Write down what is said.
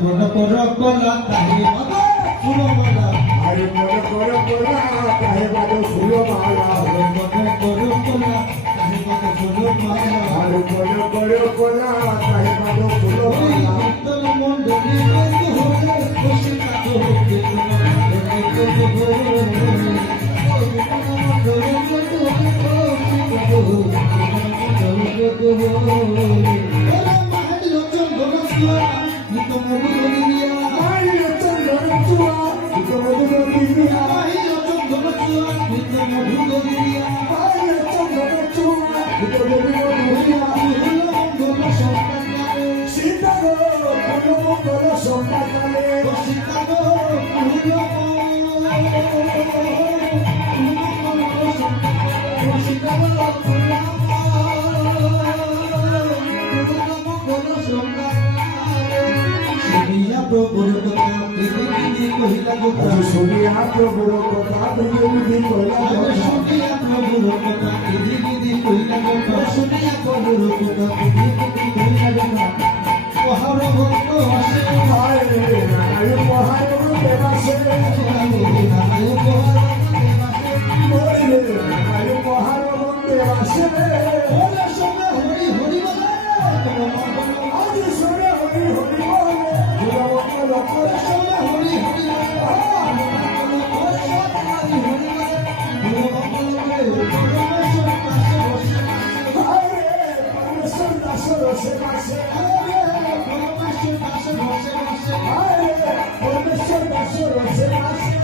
মন কর কলা তাহে মদ ফুলমালা আরে মন কর কলা তাহে মদ ফুলমালা আরে মন কর কলা তাহে মদ ফুলমালা আরে মন কর কলা তাহে মদ ফুলমালা কীর্তন মণ্ডলী বন্ধু হলে বসে থাকো প্রভুর কথা বিধি কহিলা কথা শুনিয়া প্রভুর কথা বিধি কহিলা কথা শুনিয়া প্রভুর কথা বিধি কহিলা কথা শুনিয়া প্রভুর কথা বিধি কহিলা কথা পহাড় ভক্ত আসে হায় রে নারায় পহাড় রূপে বাসে নারায় পহাড় ওরে নারায় পহাড় রূপে বাসে ওরে সবে হরি হরি বলে আজ শুনে হরি হরি বলে ওরে সবে হরি হরি বসে বসে পরমেশ্বর দাস বসে বসে